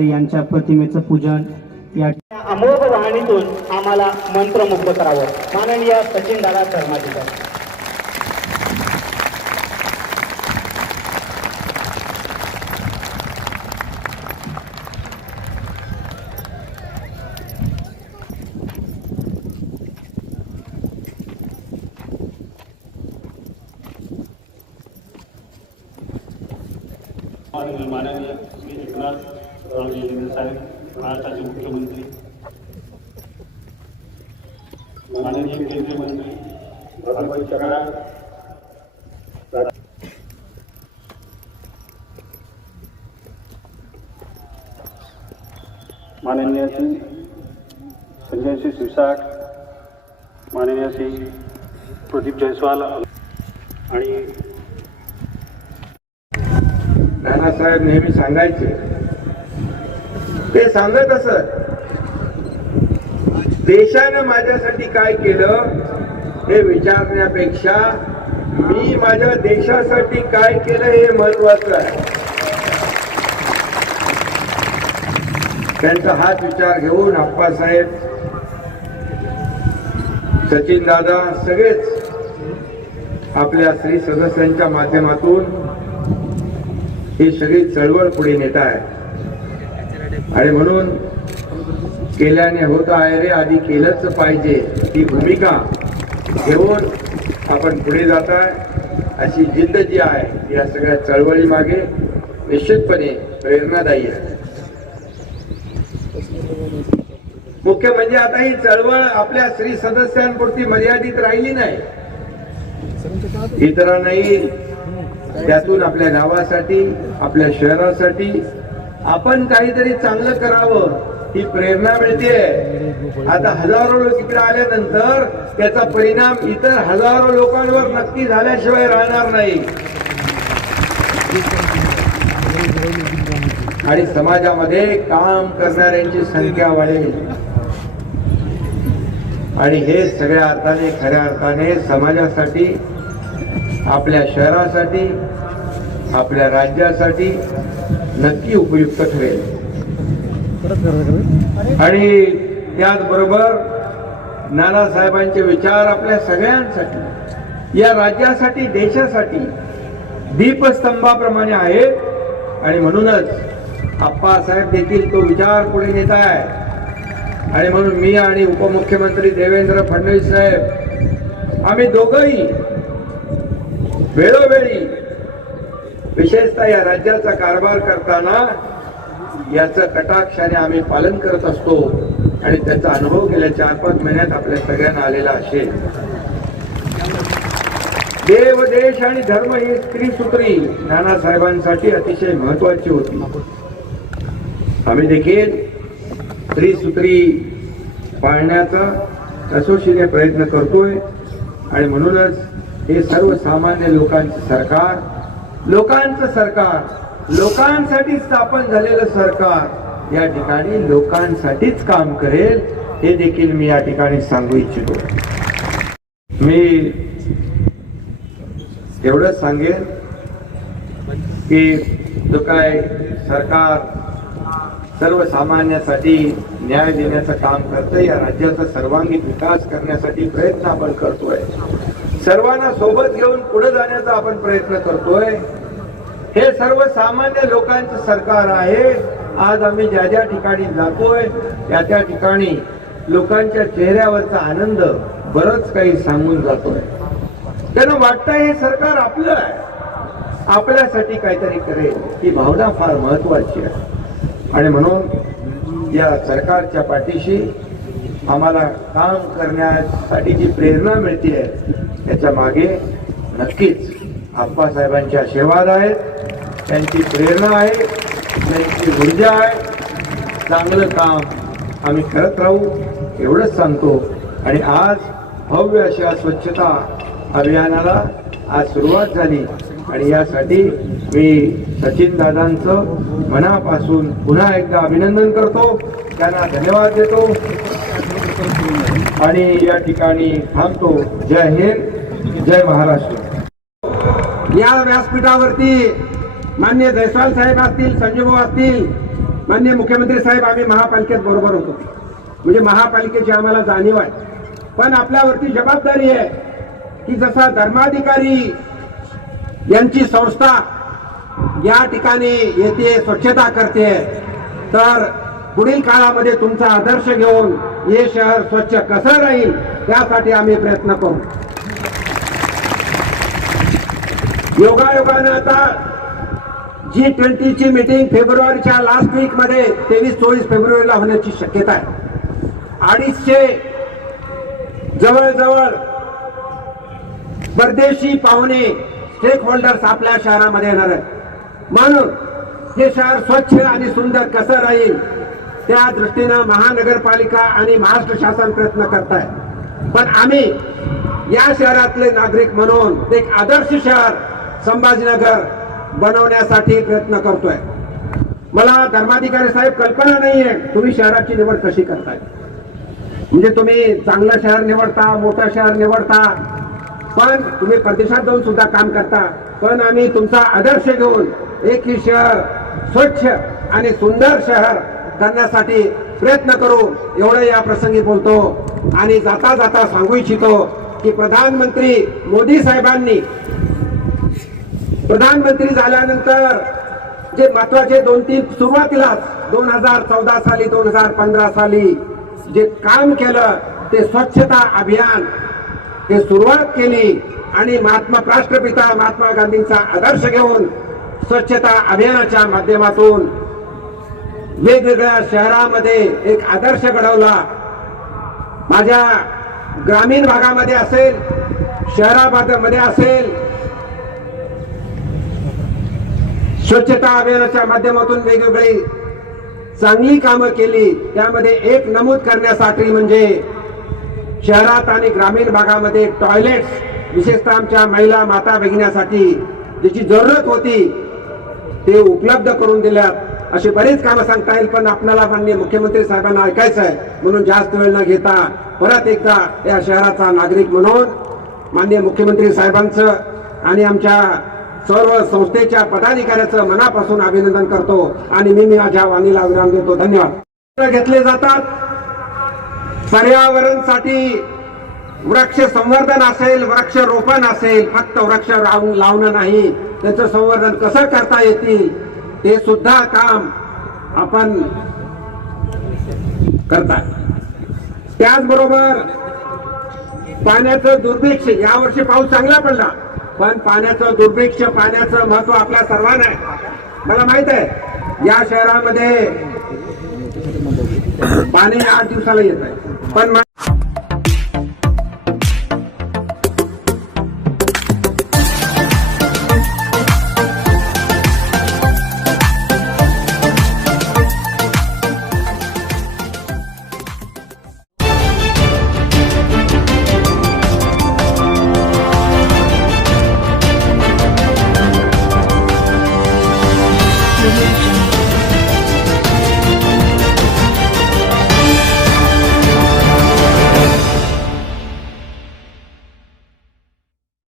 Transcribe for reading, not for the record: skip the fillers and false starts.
यांच्या प्रतिमेचं पूजन या अमोघ वाणीतून आम्हाला मंत्रमुग्ध करावं. माननीय सचिन दादा धर्माधिकारी. माननीय श्री एकनाथ साहेब, महाराष्ट्राचे मुख्यमंत्री, माननीय केंद्रीय मंत्री भगवान चरणा, माननीय श्री संजय सिंह शिरसाट, माननीय श्री प्रदीप जायसवाल आणि नानासाहेब नेहमी सांगायचे, ते सांगत असत, देशानं माझ्यासाठी काय केलं हे विचारण्यापेक्षा मी माझ्या देशासाठी काय केलं हे महत्वाचं आहे. त्यांचा हाच विचार घेऊन आप्पासाहेब, सचिन दादा सगळेच आपल्या स्त्री सदस्यांच्या माध्यमातून ही सगळी चळवळ पुढे नेत आहे. आणि म्हणून केल्याने होत आहे रे, आधी केलंच पाहिजे ही भूमिका घेऊन आपण पुढे जात आहे. अशी जिद्द जी आहे या सगळ्या चळवळी मागे निश्चितपणे प्रेरणादायी आहे. मुख्य म्हणजे आता ही चळवळ आपल्या स्त्री सदस्यांपुरती मर्यादित राहिली नाही, इतरांनाही त्यातून आपल्या गावासाठी, आपल्या शहरासाठी आपण काहीतरी चांगलं करावं ही प्रेरणा मिळते. आता हजारो लोक इकडे आल्यानंतर त्याचा परिणाम इतर हजारो लोकांवर नक्की झाल्याशिवाय राहणार नाही. आणि समाजामध्ये काम करणाऱ्यांची संख्या वाढेल. आणि हे सगळ्या अर्थाने, खऱ्या अर्थाने समाजासाठी, आपल्या शहरासाठी, आपल्या राज्यासाठी नक्की उपयुक्त ठरेल. आणि त्याचबरोबर नानासाहेबांचे विचार आपल्या सगळ्यांसाठी, या राज्यासाठी, देशासाठी दीपस्तंभाप्रमाणे आहेत. आणि म्हणूनच आप्पासाहेब देखील तो विचार पुढे नेत आहे. आणि म्हणून मी आणि उपमुख्यमंत्री देवेंद्र फडणवीस साहेब आम्ही दोघंही वेळोवेळी विशेषतः या राज्याचा कारभार करताना याचं कटाक्षाने आम्ही पालन करत असतो. आणि त्याचा अनुभव गेल्या 4-5 महिन्यात आपल्या सगळ्यांना आलेला असेल. देव, देश आणि धर्म ही त्रिसूत्री नानासाहेबांसाठी अतिशय महत्वाची होती. आम्ही देखील त्रिसूत्री पाळण्याचा कसोशीने प्रयत्न करतोय. आणि म्हणूनच हे सर्वसामान्य लोकांचं सरकार, लोकांचं सरकार, लोकांसाठी स्थापन झालेलं सरकार या ठिकाणी लोकांसाठीच काम करेल हे देखील मी या ठिकाणी सांगू इच्छितो. मी एवढंच सांगेन की जो काय सरकार सर्वसामान्यासाठी न्याय देण्याचं काम करतंय, या राज्याचा सर्वांगीण विकास करण्यासाठी प्रयत्न आपण करतोय. सर्वांना सोबत घेऊन पुढे जाण्याचा आपण प्रयत्न करतोय. हे सर्वसामान्य लोकांचं सरकार आहे. आज आम्ही ज्या ज्या ठिकाणी जातोय त्या त्या ठिकाणी लोकांच्या चेहऱ्यावरचा आनंद बरंच काही सांगून जातोय. त्यांना वाटतंय हे सरकार आपलं आहे, आपल्यासाठी काहीतरी करेल ही भावना फार महत्वाची आहे. आणि म्हणून या सरकारच्या पाठीशी आम्हाला काम करण्यासाठी जी प्रेरणा मिळते त्याच्या मागे नक्कीच आप्पासाहेबांचे आशीर्वाद आहेत, त्यांची प्रेरणा आहे, त्यांची ऊर्जा आहे. चांगलं काम आम्ही करत राहू एवढंच सांगतो. आणि आज भव्य अशा स्वच्छता अभियानाला आज सुरुवात झाली. आणि यासाठी मी सचिन दादांचं मनापासून पुन्हा एकदा अभिनंदन करतो, त्यांना धन्यवाद देतो आणि या ठिकाणी थांबतो. जय हिंद, जय महाराष्ट्र. या व्यासपीठावरती माननीय जयस्वाल साहेब असतील, संजूभाऊ असतील, माननीय मुख्यमंत्री साहेब, आम्ही महापालिकेत बरोबर होतो, म्हणजे महापालिकेची आम्हाला जाणीव आहे. पण आपल्यावरती जबाबदारी आहे की जसा धर्माधिकारी यांची संस्था या ठिकाणी येते, स्वच्छता करते, तर पुढील काळामध्ये तुमचा आदर्श घेऊन हे शहर स्वच्छ कसं राहील त्यासाठी आम्ही प्रयत्न करू. योगायोगानं आता G20 ची मीटिंग फेब्रुवारीच्या लास्ट वीक मध्ये 23-24 फेब्रुवारीला होण्याची शक्यता आहे. 250 जवळजवळ परदेशी पाहुणे स्टेक होल्डर्स आपल्या शहरामध्ये येणार आहेत. म्हणून हे शहर स्वच्छ आणि सुंदर कसं राहील त्या दृष्टीनं महानगरपालिका आणि महाराष्ट्र शासन प्रयत्न करत आहे. पण आम्ही या शहरातले नागरिक म्हणून एक आदर्श शहर संभाजीनगर बनवण्यासाठी प्रयत्न करतोय. मला धर्माधिकारी साहेब कल्पना नाहीये तुम्ही शहराची निवड कशी करताय. म्हणजे तुम्ही चांगलं शहर निवडता, मोठं शहर निवडता, पण तुम्ही परदेशात जाऊन सुद्धा काम करता. पण आम्ही तुमचा आदर्श घेऊन एक ही शहर स्वच्छ आणि सुंदर शहर करण्यासाठी प्रयत्न करू एवढं या प्रसंगी बोलतो. आणि जाता जाता सांगू इच्छितो की प्रधानमंत्री मोदी साहेबांनी प्रधानमंत्री झाल्यानंतर जे महत्वाचे 2-3 सुरुवातीलाच 2014 साली 2015 साली जे काम केलं ते स्वच्छता अभियान हे सुरुवात केली. आणि राष्ट्रपिता महात्मा गांधींचा आदर्श घेऊन स्वच्छता अभियानाच्या माध्यमातून वेगवेगळ्या शहरामध्ये एक आदर्श घडवला. माझ्या ग्रामीण भागामध्ये असेल, शहरामध्ये असेल, स्वच्छता अभियानाच्या माध्यमातून वेगवेगळी चांगली कामं केली. त्यामध्ये एक नमूद करण्यासाठी म्हणजे शहरात आणि ग्रामीण भागामध्ये टॉयलेट्स विशेषतः आमच्या महिला माता भगिनीसाठी ज्याची जरूरत होती ते उपलब्ध करून दिल्यात. अशी बरीच कामं सांगता येईल, पण आपल्याला माननीय मुख्यमंत्री साहेबांना ऐकायचं आहे म्हणून जास्त वेळ न घेता परत एकदा या शहराचा नागरिक म्हणून माननीय मुख्यमंत्री साहेबांचं आणि आमच्या सर्व संस्थेच्या पदाधिकाऱ्याचं मनापासून अभिनंदन करतो. आणि मी माझ्या वाणीला विराम देतो. धन्यवाद. घेतले जातात पर्यावरणासाठी वृक्ष संवर्धन असेल, वृक्षरोपण असेल, फक्त वृक्ष लावणं नाही, त्याचं संवर्धन कसं करता येतील ते सुद्धा काम आपण करताय. त्याचबरोबर पाण्याचं दुर्भिक्ष, यावर्षी पाऊस चांगला पडला, पण पाण्याचं दुर्भिक्ष, पाण्याचं महत्व आपल्या सर्वांना आहे. मला माहित आहे या शहरामध्ये पाणी 8 दिवसाला येत आहे, पण Religion.